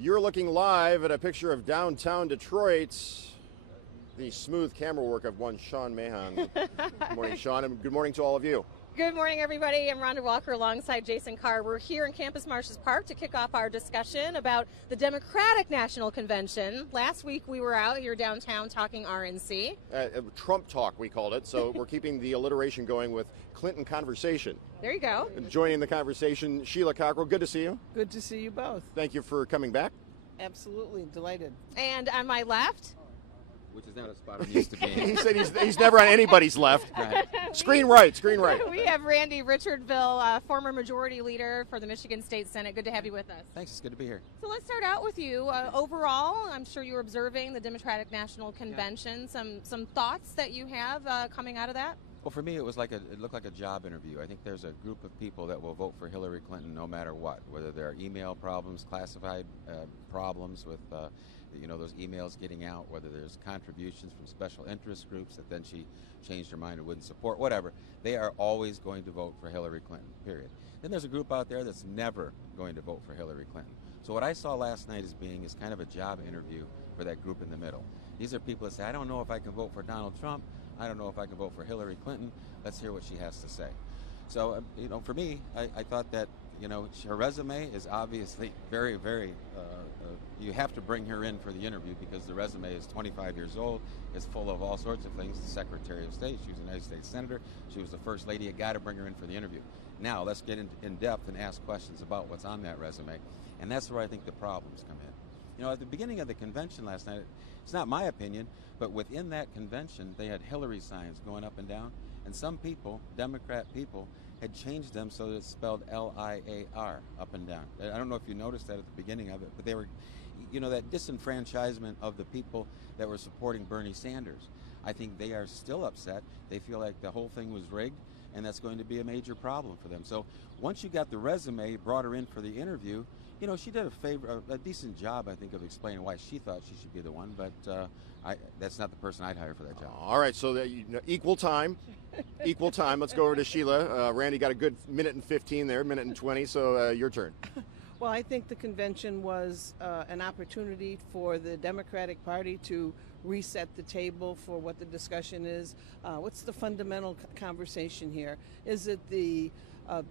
You're looking live at a picture of downtown Detroit. The smooth camera work of one Sean Mahan. Good morning, Sean, and good morning to all of you. Good morning, everybody. I'm Rhonda Walker alongside Jason Carr. We're here in Campus Martius Park to kick off our discussion about the Democratic National Convention. Last week we were out here downtown talking RNC. Trump talk, we called it, so we're keeping the alliteration going with Clinton conversation. There you go. And joining the conversation, Sheila Cockrell, good to see you. Good to see you both. Thank you for coming back. Absolutely, delighted. And on my left, which is not a spot I'm used to being. He said he's never on anybody's left. Right. Screen right. We have Randy Richardville, former majority leader for the Michigan State Senate. Good to have you with us. Thanks, it's good to be here. So let's start out with you. Overall, I'm sure you're observing the Democratic National Convention. Yeah. Some thoughts that you have coming out of that? Well, for me, it looked like a job interview. I think there's a group of people that will vote for Hillary Clinton no matter what, whether there are email problems, classified problems with those emails getting out, whether there's contributions from special interest groups that then she changed her mind and wouldn't support, whatever. They are always going to vote for Hillary Clinton, period. Then there's a group out there that's never going to vote for Hillary Clinton. So what I saw last night is kind of a job interview for that group in the middle. These are people that say, I don't know if I can vote for Donald Trump. I don't know if I can vote for Hillary Clinton. Let's hear what she has to say. So, for me, I thought that, her resume is obviously very, very, you have to bring her in for the interview because the resume is 25 years old, is full of all sorts of things. The Secretary of State, she was a United States Senator, she was the First Lady. You got to bring her in for the interview. Now, let's get in depth and ask questions about what's on that resume, and that's where I think the problems come in. At the beginning of the convention last night, it's not my opinion, but within that convention, they had Hillary signs going up and down, and some people, Democrat people, had changed them so that it's spelled L-I-A-R, up and down. I don't know if you noticed that at the beginning of it, but they were, that disenfranchisement of the people that were supporting Bernie Sanders. I think they are still upset. They feel like the whole thing was rigged, and that's going to be a major problem for them. So once you got the resume, brought her in for the interview, she did a decent job, I think, of explaining why she thought she should be the one, but that's not the person I'd hire for that job. All right, so equal time. Let's go over to Sheila. Randy got a good minute and 15 there, minute and 20, so your turn. Well, I think the convention was an opportunity for the Democratic Party to reset the table for what the discussion is. What's the fundamental conversation here? Is it the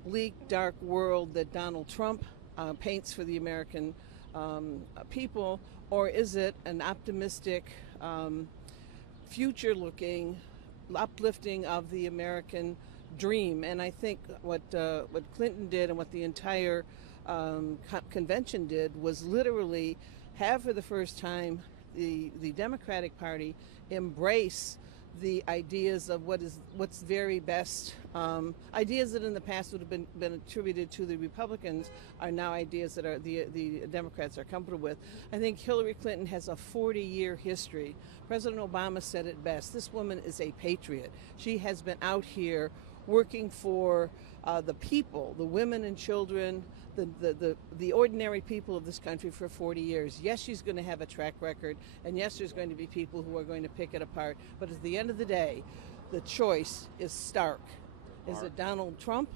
bleak, dark world that Donald Trump paints for the American people, or is it an optimistic, future-looking, uplifting of the American dream? And I think what Clinton did and what the entire convention did was literally have for the first time the Democratic Party embrace the ideas of what's very best. Ideas that in the past would have been attributed to the Republicans are now ideas that are the Democrats are comfortable with. I think Hillary Clinton has a 40-year history. President Obama said it best. This woman is a patriot. She has been out here working for the people, the women and children, the ordinary people of this country for 40 years. Yes, she's going to have a track record, and yes, there's going to be people who are going to pick it apart. But at the end of the day, the choice is stark. Is it Donald Trump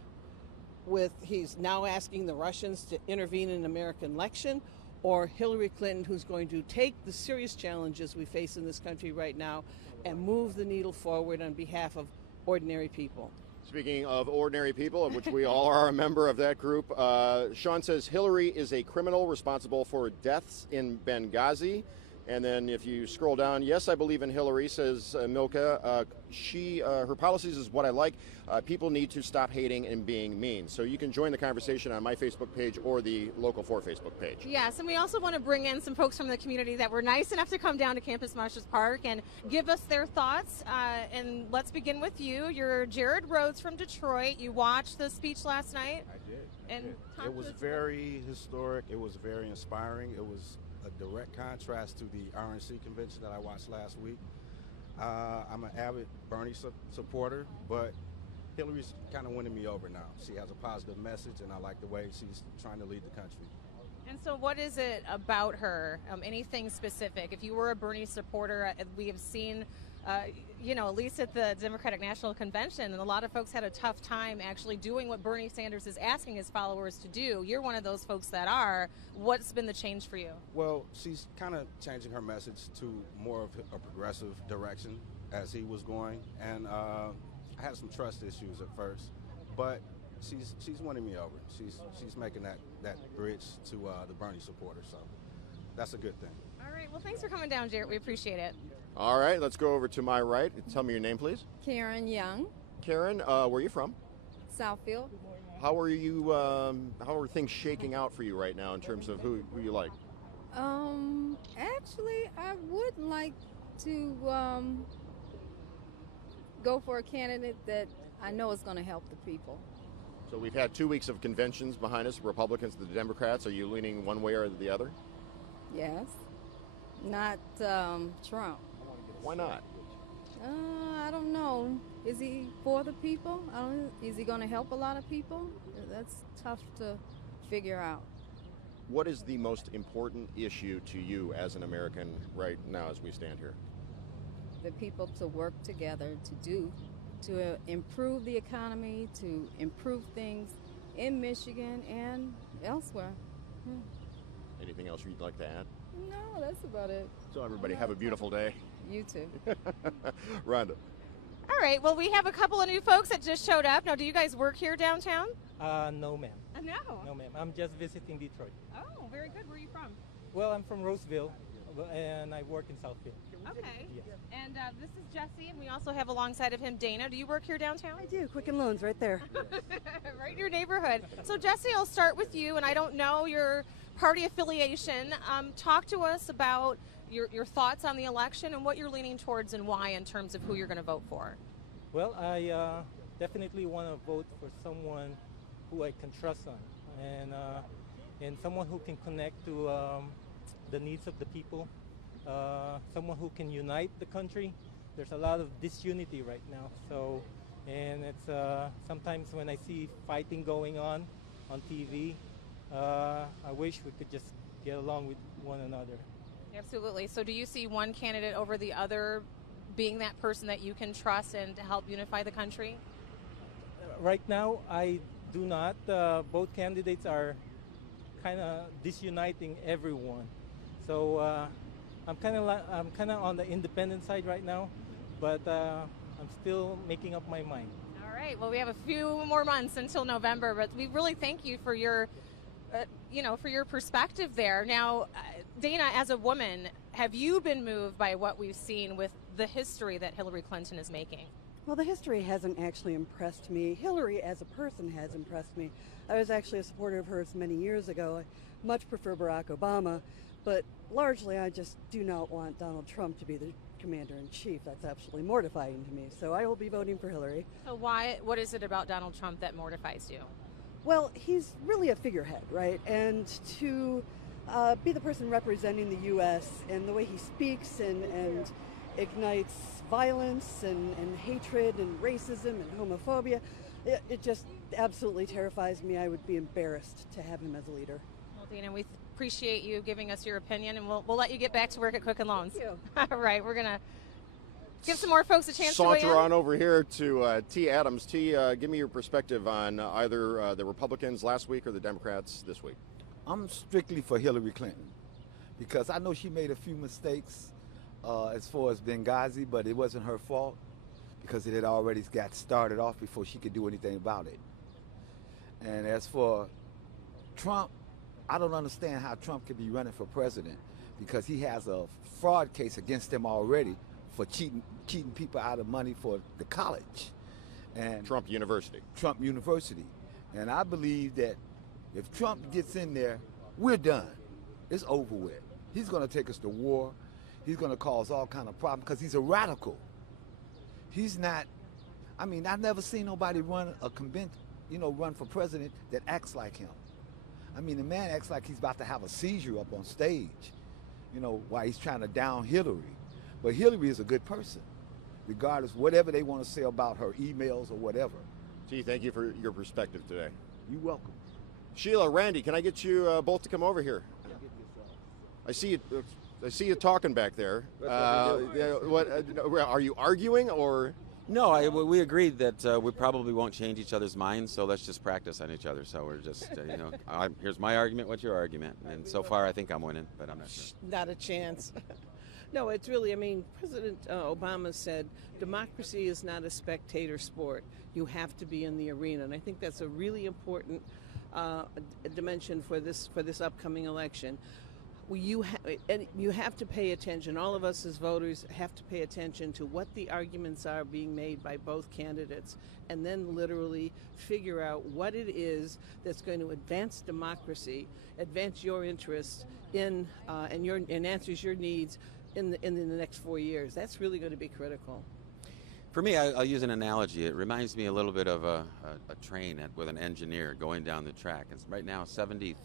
he's now asking the Russians to intervene in an American election, or Hillary Clinton, who's going to take the serious challenges we face in this country right now and move the needle forward on behalf of ordinary people? Speaking of ordinary people, of which we all are a member of that group, Sean says Hillary is a criminal responsible for deaths in Benghazi. And then if you scroll down, yes, I believe in Hillary, says Milka. Her policies is what I like. People need to stop hating and being mean. So you can join the conversation on my Facebook page or the Local 4 Facebook page. Yes, and we also want to bring in some folks from the community that were nice enough to come down to Campus Martius Park and give us their thoughts. And let's begin with you. You're Jared Rhodes from Detroit. You watched the speech last night? I did. And it was very historic. It was very inspiring. It was a direct contrast to the RNC convention that I watched last week. I'm an avid Bernie supporter, but Hillary's kind of winning me over now. She has a positive message, and I like the way she's trying to lead the country. And so what is it about her, anything specific? If you were a Bernie supporter, we have seen at least at the Democratic National Convention, and a lot of folks had a tough time actually doing what Bernie Sanders is asking his followers to do. You're one of those folks that are. What's been the change for you? Well, she's kind of changing her message to more of a progressive direction as he was going, and I had some trust issues at first, but she's winning me over. She's making that bridge to the Bernie supporters, so that's a good thing. All right. Well, thanks for coming down, Jarrett. We appreciate it. All right, let's go over to my right. Tell me your name, please. Karen Young, Karen, where are you from? Southfield. How are you? How are things shaking out for you right now in terms of who you like? Actually, I would like to go for a candidate that I know is going to help the people. So we've had 2 weeks of conventions behind us, Republicans, the Democrats. Are you leaning one way or the other? Yes. Not Trump. Why not? I don't know. Is he for the people? Is he going to help a lot of people? That's tough to figure out. What is the most important issue to you as an American right now as we stand here? The people to work together to improve the economy, to improve things in Michigan and elsewhere. Anything else you'd like to add? No, that's about it. So everybody have a beautiful day. You too. Rhonda. All right. Well, we have a couple of new folks that just showed up. Now, do you guys work here downtown? No, ma'am. No. No, ma'am. I'm just visiting Detroit. Oh, very good. Where are you from? Well, I'm from Roseville, and I work in Southfield. Okay. Yes. And this is Jesse, and we also have alongside of him Dana. Do you work here downtown? I do. Quicken Loans right there. Right in your neighborhood. So, Jesse, I'll start with you, and I don't know your party affiliation. Talk to us about your thoughts on the election and what you're leaning towards and why in terms of who you're going to vote for. Well, I definitely want to vote for someone who I can trust on, and someone who can connect to the needs of the people, someone who can unite the country. There's a lot of disunity right now, so, and it's sometimes when I see fighting going on TV, I wish we could just get along with one another. Absolutely. So do you see one candidate over the other being that person that you can trust and to help unify the country? Right now, I do not. Both candidates are kind of disuniting everyone. So I'm kind of on the independent side right now, but I'm still making up my mind. All right. Well, we have a few more months until November, but we really thank you for your for your perspective there. Now, Dana, as a woman, have you been moved by what we've seen with the history that Hillary Clinton is making? Well, the history hasn't actually impressed me. Hillary as a person has impressed me. I was actually a supporter of hers many years ago. I much prefer Barack Obama, but largely I just do not want Donald Trump to be the commander-in-chief. That's absolutely mortifying to me. So I will be voting for Hillary. So what is it about Donald Trump that mortifies you? Well, he's really a figurehead, right? And to be the person representing the U.S. and the way he speaks and ignites violence and hatred and racism and homophobia, it just absolutely terrifies me. I would be embarrassed to have him as a leader. Well, Dana, we appreciate you giving us your opinion, and we'll let you get back to work at Quicken Loans. Thank you. All right, we're going to give some more folks a chance to weigh in. Saunter on over here to T. Adams. T, give me your perspective on either the Republicans last week or the Democrats this week. I'm strictly for Hillary Clinton because I know she made a few mistakes as far as Benghazi, but it wasn't her fault because it had already got started off before she could do anything about it. And as for Trump, I don't understand how Trump could be running for president because he has a fraud case against him already for cheating people out of money for the college. And Trump University. Trump University. And I believe that if Trump gets in there, we're done. It's over with. He's going to take us to war. He's going to cause all kind of problems because he's a radical. He's not, I mean, I've never seen nobody run for president that acts like him. I mean, the man acts like he's about to have a seizure up on stage, while he's trying to down Hillary. But Hillary is a good person, regardless whatever they want to say about her emails or whatever. T, thank you for your perspective today. You're welcome. Sheila, Randy, can I get you both to come over here? I see you. I see you talking back there. Are you arguing or? No, we agreed that we probably won't change each other's minds, so let's just practice on each other. So we're just, here's my argument, what's your argument? And so far I think I'm winning, but I'm not sure. Not a chance. No, it's really, President Obama said democracy is not a spectator sport. You have to be in the arena. And I think that's a really important dimension for this upcoming election. You have to pay attention. All of us as voters have to pay attention to what the arguments are being made by both candidates, and then literally figure out what it is that's going to advance democracy, advance your interests and answers your needs in the next 4 years. That's really going to be critical. For me, I'll use an analogy. It reminds me a little bit of a train with an engineer going down the track. Right now, 73%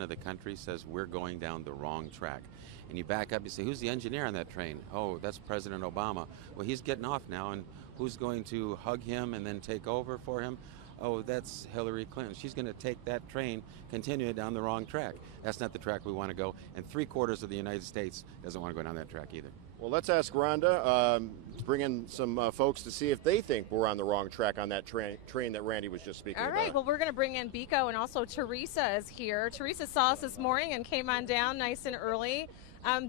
of the country says we're going down the wrong track. And you back up, you say, who's the engineer on that train? Oh, that's President Obama. Well, he's getting off now, and who's going to hug him and then take over for him? Oh, that's Hillary Clinton. She's going to take that train, continue it down the wrong track. That's not the track we want to go. And 3/4 of the United States doesn't want to go down that track either. Well, let's ask Rhonda to bring in some folks to see if they think we're on the wrong track on that train that Randy was just speaking about. All right, well, we're going to bring in Biko, and also Teresa is here. Teresa saw us this morning and came on down nice and early.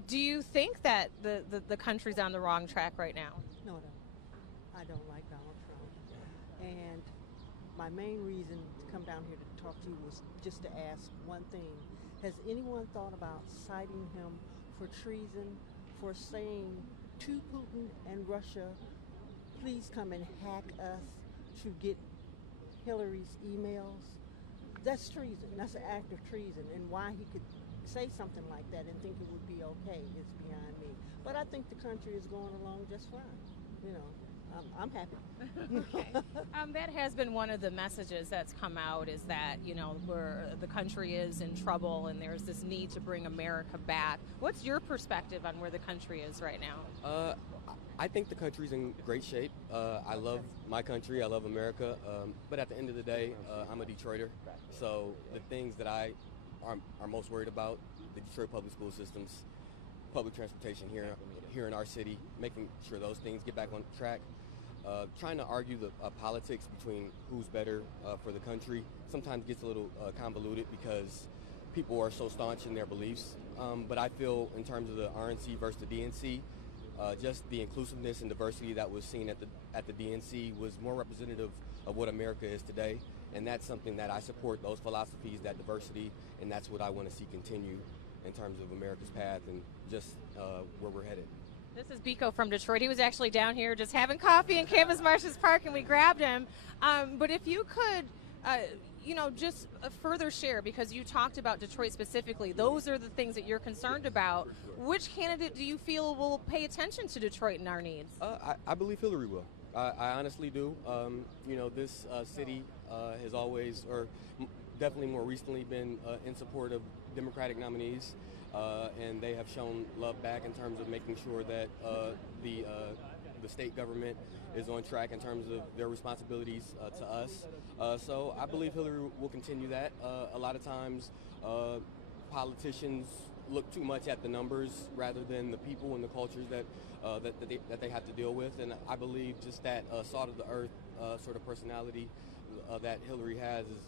Do you think that the country's on the wrong track right now? No, I don't like Donald Trump. And my main reason to come down here to talk to you was just to ask one thing. Has anyone thought about citing him for treason, for saying to Putin and Russia, please come and hack us to get Hillary's emails? That's treason. That's an act of treason. And why he could say something like that and think it would be okay is beyond me. But I think the country is going along just fine. I'm happy. Okay. That has been one of the messages that's come out, is that, the country is in trouble and there's this need to bring America back. What's your perspective on where the country is right now? I think the country's in great shape. I love my country. I love America. But at the end of the day, I'm a Detroiter. So the things that I are most worried about, the Detroit public school systems, public transportation here in our city, making sure those things get back on track. Trying to argue the politics between who's better for the country sometimes gets a little convoluted because people are so staunch in their beliefs. But I feel in terms of the RNC versus the DNC, just the inclusiveness and diversity that was seen at the DNC was more representative of what America is today. And that's something that I support, those philosophies, that diversity, and that's what I want to see continue in terms of America's path and just where we're headed. This is Biko from Detroit. He was actually down here just having coffee in Campus Martius Park, and we grabbed him. But if you could, just further share, because you talked about Detroit specifically, those are the things that you're concerned about. Which candidate do you feel will pay attention to Detroit and our needs? I believe Hillary will. I honestly do. This city has always, or definitely more recently, been in support of Democratic nominees. And they have shown love back in terms of making sure that the state government is on track in terms of their responsibilities to us. So I believe Hillary will continue that. A lot of times politicians look too much at the numbers rather than the people and the cultures that they have to deal with. And I believe just that salt of the earth sort of personality that Hillary has is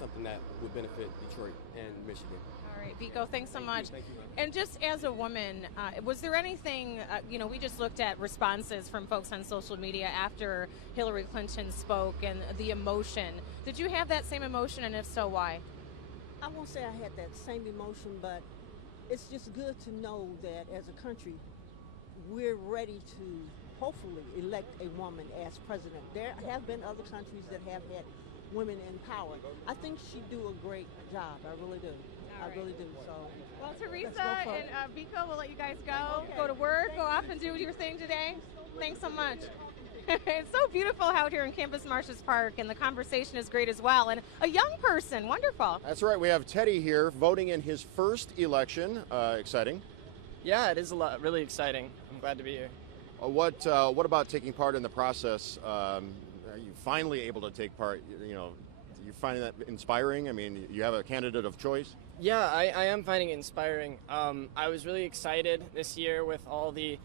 something that would benefit Detroit and Michigan. All right, Biko, thanks so much. Thank you. And just as a woman, was there anything, we just looked at responses from folks on social media after Hillary Clinton spoke and the emotion. Did you have that same emotion, and if so, why? I won't say I had that same emotion, but it's just good to know that as a country, we're ready to hopefully elect a woman as president. There have been other countries that have had women in power. I think she'd do a great job. I really do. I really do. So, well, Teresa and Biko, we'll let you guys go. Okay. Go to work. Go off and do your thing today. Thanks so much. It's so beautiful out here in Campus Martius Park, and the conversation is great as well. And a young person, wonderful. That's right. We have Teddy here voting in his first election. Exciting. Yeah, it is really exciting. I'm glad to be here. What about taking part in the process? Are you finally able to take part? You finding that inspiring? I mean, you have a candidate of choice? Yeah, I am finding it inspiring. I was really excited this year with all the,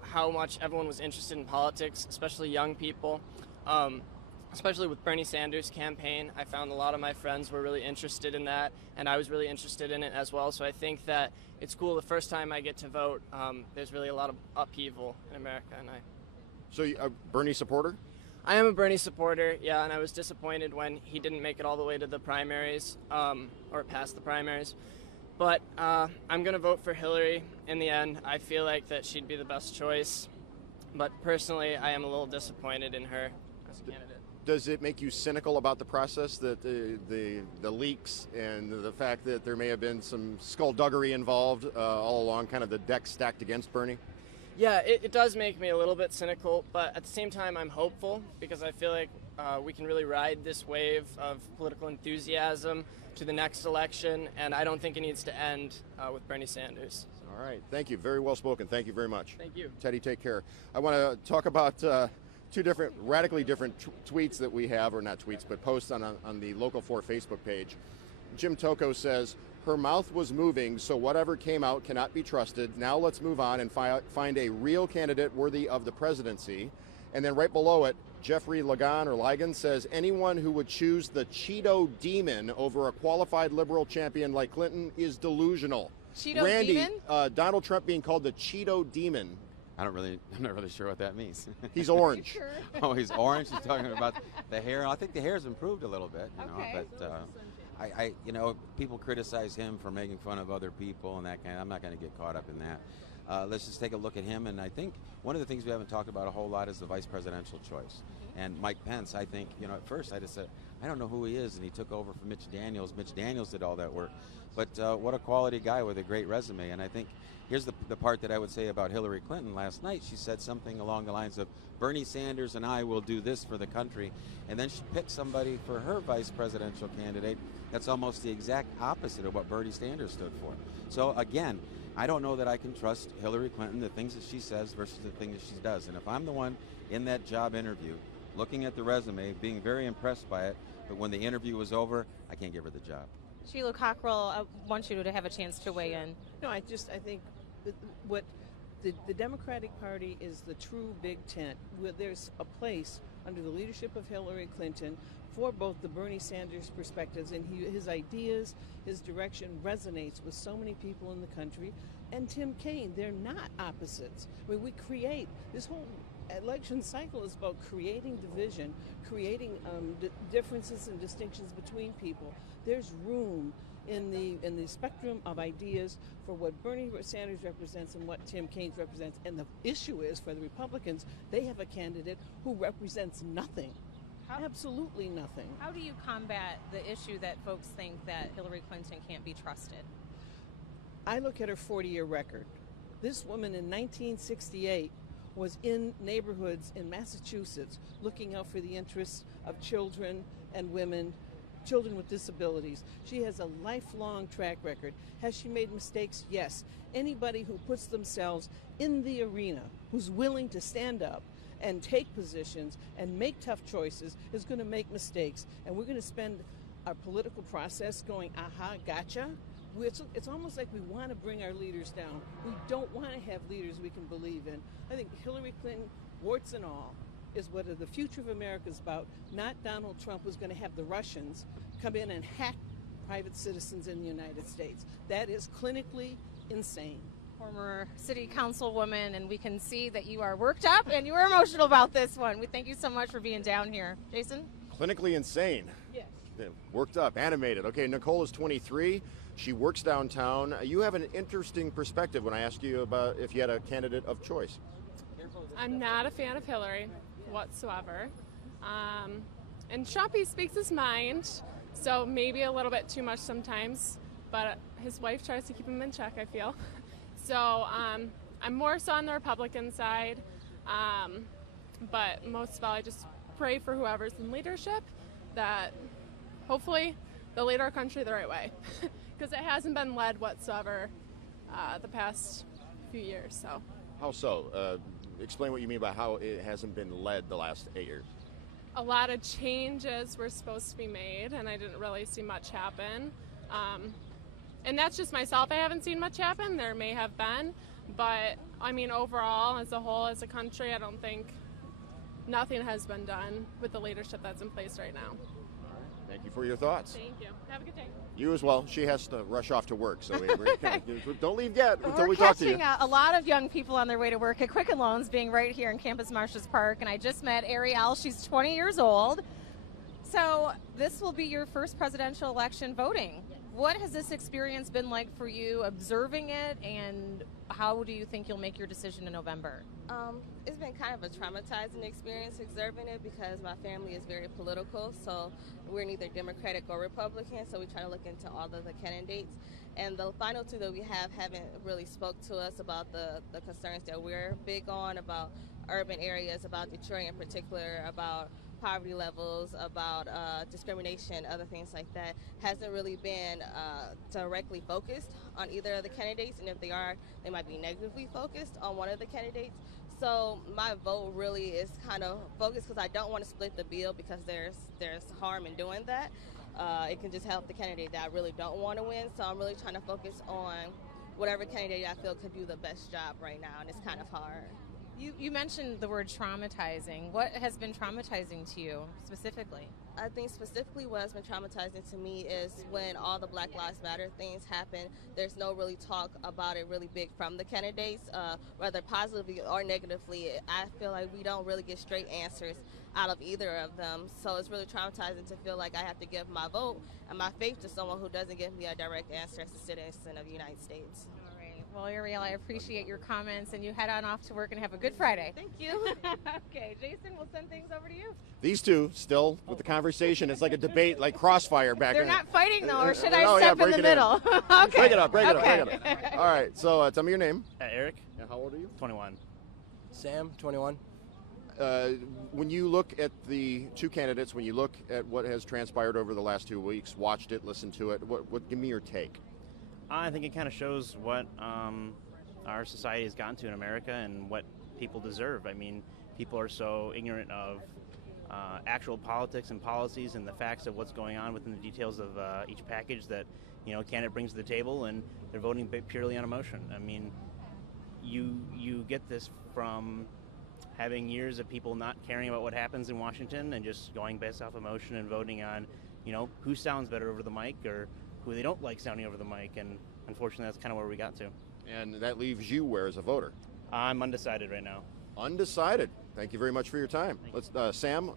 how much everyone was interested in politics, especially young people. Especially with Bernie Sanders' campaign, I found a lot of my friends were really interested in that, and I was really interested in it as well. So I think that it's cool. The first time I get to vote, there's really a lot of upheaval in America, and So, you a Bernie supporter? I am a Bernie supporter, yeah, and I was disappointed when he didn't make it all the way to the primaries, or past the primaries. But I'm going to vote for Hillary in the end. I feel like that she'd be the best choice. But personally, I am a little disappointed in her as a candidate. Does it make you cynical about the process, that the leaks and the fact that there may have been some skullduggery involved all along, kind of the deck stacked against Bernie? Yeah, it does make me a little bit cynical, but at the same time I'm hopeful because I feel like we can really ride this wave of political enthusiasm to the next election, and I don't think it needs to end with Bernie Sanders. All right. Thank you. Very well spoken. Thank you very much. Thank you. Teddy, take care. I want to talk about two radically different tweets that we have, or not tweets, but posts on the Local 4 Facebook page. Jim Tocco says, "Her mouth was moving, so whatever came out cannot be trusted. Now let's move on and find a real candidate worthy of the presidency." And then right below it, Jeffrey Ligon says, "Anyone who would choose the Cheeto demon over a qualified liberal champion like Clinton is delusional." Cheeto Randy, demon? Donald Trump being called the Cheeto demon. I'm not really sure what that means. He's orange. Sure? Oh, he's orange. He's talking about the hair. I think the hair's improved a little bit, Okay. but people criticize him for making fun of other people and that kind of. I'm not going to get caught up in that. Let's just take a look at him, and I think one of the things we haven't talked about a whole lot is the vice presidential choice. And Mike Pence, I think, at first I just said, I don't know who he is, and he took over from Mitch Daniels. Mitch Daniels did all that work. But what a quality guy with a great resume. And I think here's the part that I would say about Hillary Clinton last night. She said something along the lines of, Bernie Sanders and I will do this for the country. And then she picked somebody for her vice presidential candidate that's almost the exact opposite of what Bernie Sanders stood for. So again, I don't know that I can trust Hillary Clinton, the things that she says versus the things that she does. And if I'm the one in that job interview, looking at the resume, being very impressed by it, but when the interview was over, I can't give her the job. Sheila Cockrell, I want you to have a chance to weigh in. No, I think what the Democratic Party is the true big tent, where there's a place under the leadership of Hillary Clinton for both the Bernie Sanders perspectives, and his ideas, his direction resonates with so many people in the country, and Tim Kaine. They're not opposites. I mean, we create this whole election cycle is about creating division, creating differences and distinctions between people. There's room in the spectrum of ideas for what Bernie Sanders represents and what Tim Kaine represents. And the issue is, for the Republicans, they have a candidate who represents nothing. Absolutely nothing. How do you combat the issue that folks think that Hillary Clinton can't be trusted? I look at her 40-year record. This woman in 1968 was in neighborhoods in Massachusetts looking out for the interests of children and women, children with disabilities. She has a lifelong track record. Has she made mistakes? Yes. Anybody who puts themselves in the arena, who's willing to stand up and take positions and make tough choices, is going to make mistakes. And we're going to spend our political process going, aha, gotcha. It's almost like we want to bring our leaders down. We don't want to have leaders we can believe in. I think Hillary Clinton, warts and all, is what the future of America is about, not Donald Trump, who's going to have the Russians come in and hack private citizens in the United States. That is clinically insane. Former city councilwoman, and we can see that you are worked up and you are emotional about this one. We thank you so much for being down here. Jason? Clinically insane. Yes. Worked up, animated. Okay, Nicole is 23. She works downtown. You have an interesting perspective when I ask you about if you had a candidate of choice. I'm not a fan of Hillary whatsoever. And Trump, he speaks his mind, so maybe a little bit too much sometimes, but his wife tries to keep him in check, I feel. So I'm more so on the Republican side, but most of all, I just pray for whoever's in leadership that hopefully they'll lead our country the right way, because it hasn't been led whatsoever the past few years. So. How so? Explain what you mean by how it hasn't been led the last 8 years. A lot of changes were supposed to be made, and I didn't really see much happen. And that's just myself. I haven't seen much happen. There may have been. But, I mean, overall, as a whole, as a country, I don't think nothing has been done with the leadership that's in place right now. Thank you for your thoughts. Thank you. Have a good day. You as well. She has to rush off to work, so don't leave yet until We're we talk to you. catching a lot of young people on their way to work at Quicken Loans, being right here in Campus Martius Park, and I just met Ariel. She's 20 years old. So this will be your first presidential election voting. What has this experience been like for you, observing it, and how do you think you'll make your decision in November? It's been kind of a traumatizing experience observing it because my family is very political, so we're neither Democratic or Republican, so we try to look into all of the candidates. And the final two that we haven't really spoke to us about the concerns that we're big on, about urban areas, about Detroit in particular, about poverty levels, about discrimination, other things like that, hasn't really been directly focused on either of the candidates, and if they are, they might be negatively focused on one of the candidates. So my vote really is kind of focused because I don't want to split the bill because there's harm in doing that. It can just help the candidate that I really don't want to win, so I'm really trying to focus on whatever candidate I feel could do the best job right now, and it's kind of hard. You mentioned the word traumatizing. What has been traumatizing to you specifically? I think specifically what has been traumatizing to me is when all the Black Lives Matter things happen, there's no really talk about it really big from the candidates, whether positively or negatively. I feel like we don't really get straight answers out of either of them. So it's really traumatizing to feel like I have to give my vote and my faith to someone who doesn't give me a direct answer as a citizen of the United States. Well, Ariel, I appreciate your comments, and you head on off to work and have a good Friday. Thank you. Okay, Jason, we'll send things over to you. These two still with the conversation. It's like a debate, like crossfire back They're in. not fighting, though, or should No, I yeah, step in the middle? Okay. Break it up, break it Okay. up, break it up. All right, so tell me your name. Eric. And how old are you? 21. Sam, 21. When you look at the two candidates, when you look at what has transpired over the last 2 weeks, watched it, listened to it, what give me your take? I think it kind of shows what our society has gotten to in America and what people deserve. I mean, people are so ignorant of actual politics and policies and the facts of what's going on within the details of each package that, you know, a candidate brings to the table, and they're voting purely on emotion. I mean, you get this from having years of people not caring about what happens in Washington and just going based off emotion and voting on, you know, who sounds better over the mic or who they don't like sounding over the mic, and unfortunately that's kind of where we got to. And that leaves you where as a voter? I'm undecided right now. Undecided. Thank you very much for your time. Let's Sam,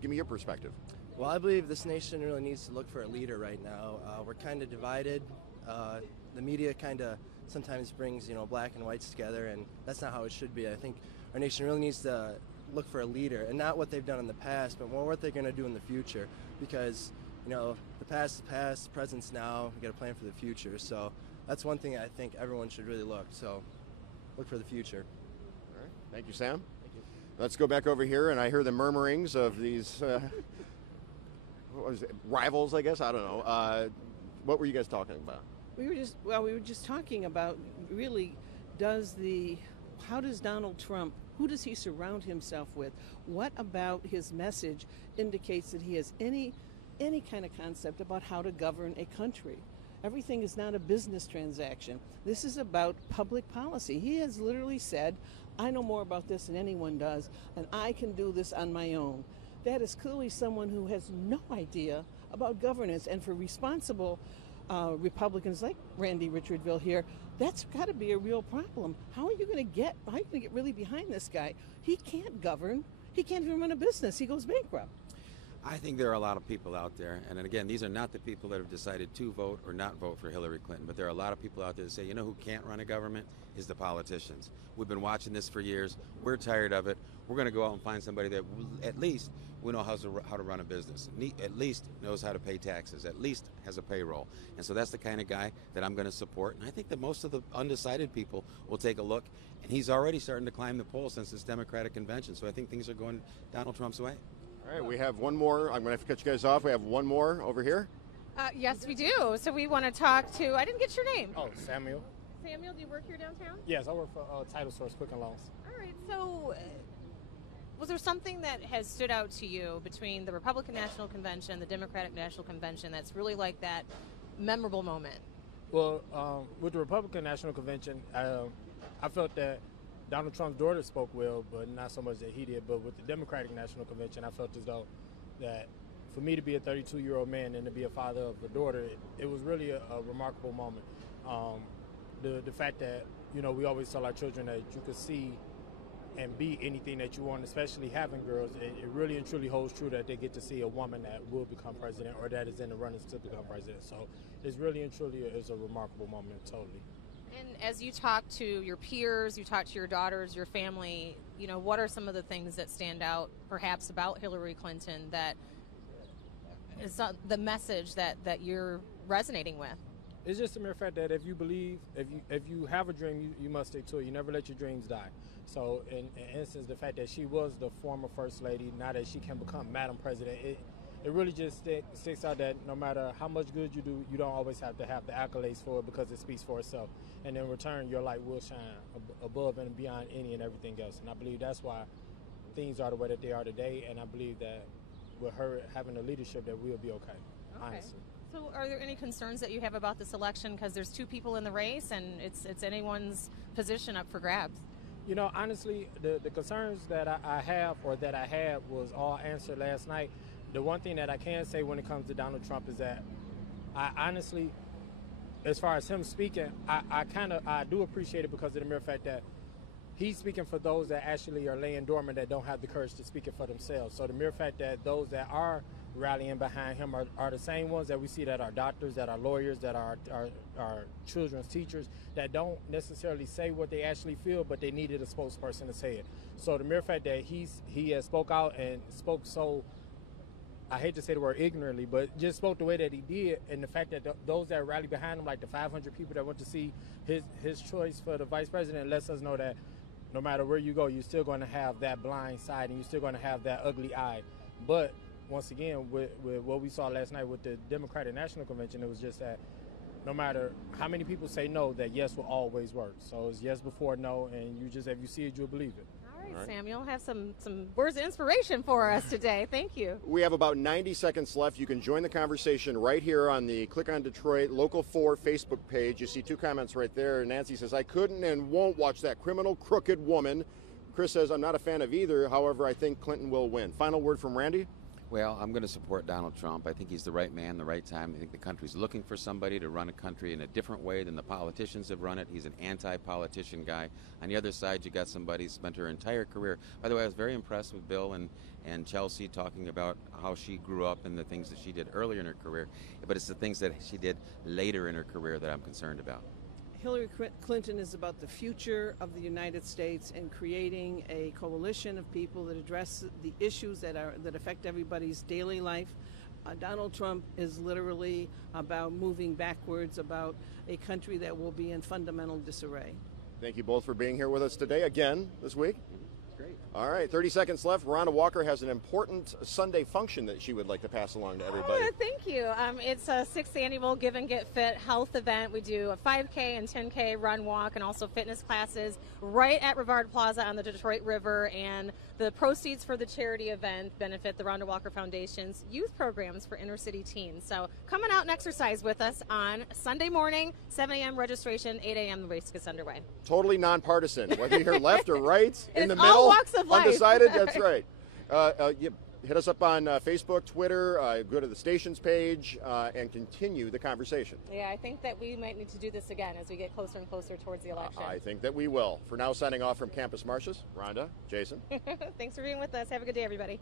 give me your perspective. Well, I believe this nation really needs to look for a leader right now. We're kind of divided. The media kind of sometimes brings, you know, black and whites together, and that's not how it should be. I think our nation really needs to look for a leader, and not what they've done in the past, but more what they're going to do in the future. Because, you know, the past is past, the present's now. We got to plan for the future. So that's one thing I think everyone should really look. So look for the future. All right. Thank you, Sam. Thank you. Let's go back over here, and I hear the murmurings of these what was it, rivals, I guess. I don't know. What were you guys talking about? We were just talking about really how does Donald Trump, who does he surround himself with? What about his message indicates that he has any kind of concept about how to govern a country? Everything is not a business transaction. This is about public policy. He has literally said, I know more about this than anyone does, and I can do this on my own. That is clearly someone who has no idea about governance, and for responsible Republicans like Randy Richardville here, that's got to be a real problem. How are you going to get really behind this guy? He can't govern. He can't even run a business. He goes bankrupt. I think there are a lot of people out there, and again, these are not the people that have decided to vote or not vote for Hillary Clinton, but there are a lot of people out there that say, you know who can't run a government is the politicians. We've been watching this for years. We're tired of it. We're going to go out and find somebody that at least we know how to run a business, at least knows how to pay taxes, at least has a payroll. And so that's the kind of guy that I'm going to support. And I think that most of the undecided people will take a look, and he's already starting to climb the polls since this Democratic convention. So I think things are going Donald Trump's way. All right, we have one more. I'm going to have to cut you guys off. We have one more over here. Yes, we do. So we want to talk to, I didn't get your name. Oh, Samuel. Samuel, do you work here downtown? Yes, I work for Title Source Quicken Loans. All right, so was there something that has stood out to you between the Republican National Convention, the Democratic National Convention, that's really like that memorable moment? Well, with the Republican National Convention, I felt that Donald Trump's daughter spoke well, but not so much that he did. But with the Democratic National Convention, I felt as though that for me to be a 32-year-old man and to be a father of a daughter, it was really a remarkable moment. The fact that, you know, we always tell our children that you could see and be anything that you want, especially having girls, it really and truly holds true that they get to see a woman that will become president or that is in the runnings to become president. So it's really and truly is a remarkable moment, totally. And as you talk to your peers, you talk to your daughters, your family, you know, what are some of the things that stand out perhaps about Hillary Clinton that is the message that you're resonating with? It's just a mere fact that if you believe, if you have a dream, you must stick to it. You never let your dreams die. So in instance, the fact that she was the former first lady, now that she can become Madam President, it really just sticks out that no matter how much good you do, you don't always have to have the accolades for it because it speaks for itself. And in return, your light will shine above and beyond any and everything else. And I believe that's why things are the way that they are today. And I believe that with her having the leadership, that we'll be okay. Honestly. So are there any concerns that you have about this election? Because there's two people in the race and it's anyone's position up for grabs. You know, honestly, the concerns that I have or that I had was all answered last night. The one thing that I can say when it comes to Donald Trump is that I honestly, as far as him speaking, I do appreciate it because of the mere fact that he's speaking for those that actually are laying dormant, that don't have the courage to speak it for themselves. So the mere fact that those that are rallying behind him are the same ones that we see that are doctors, that are lawyers, that are children's teachers, that don't necessarily say what they actually feel, but they needed a spokesperson to say it. So the mere fact that he has spoke out and spoke so, I hate to say the word ignorantly, but just spoke the way that he did, and the fact that those that rally behind him, like the 500 people that went to see his choice for the vice president, lets us know that no matter where you go, you're still going to have that blind side and you're still going to have that ugly eye. But once again, with what we saw last night with the Democratic National Convention, it was just that no matter how many people say no, that yes will always work. So it's yes before no, and if you see it, you'll believe it. All right, Samuel, have some words of inspiration for us today. Thank you. We have about 90 seconds left. You can join the conversation right here on the Click on Detroit Local 4 Facebook page. You see two comments right there. Nancy says, I couldn't and won't watch that criminal, crooked woman. Chris says, I'm not a fan of either. However, I think Clinton will win. Final word from Randy? Well, I'm going to support Donald Trump. I think he's the right man, the right time. I think the country's looking for somebody to run a country in a different way than the politicians have run it. He's an anti-politician guy. On the other side, you got somebody who spent her entire career. By the way, I was very impressed with Bill and Chelsea talking about how she grew up and the things that she did earlier in her career. But it's the things that she did later in her career that I'm concerned about. Hillary Clinton is about the future of the United States and creating a coalition of people that address the issues that affect everybody's daily life. Donald Trump is literally about moving backwards, about a country that will be in fundamental disarray. Thank you both for being here with us today again this week. Great. All right, 30 seconds left. Rhonda Walker has an important Sunday function that she would like to pass along to everybody. Oh, thank you. It's a 6th annual Give and Get Fit health event. We do a 5K and 10K run, walk, and also fitness classes right at Rivard Plaza on the Detroit River. And the proceeds for the charity event benefit the Rhonda Walker Foundation's youth programs for inner city teens. So come on out and exercise with us on Sunday morning, 7 a.m. registration, 8 a.m. the race gets underway. Totally nonpartisan, whether you're left or right, in the middle, all walks of life. undecided. That's right. Hit us up on Facebook, Twitter, go to the station's page, and continue the conversation. Yeah, I think that we might need to do this again as we get closer and closer towards the election. I think that we will. For now, signing off from Campus Martius, Rhonda, Jason. Thanks for being with us. Have a good day, everybody.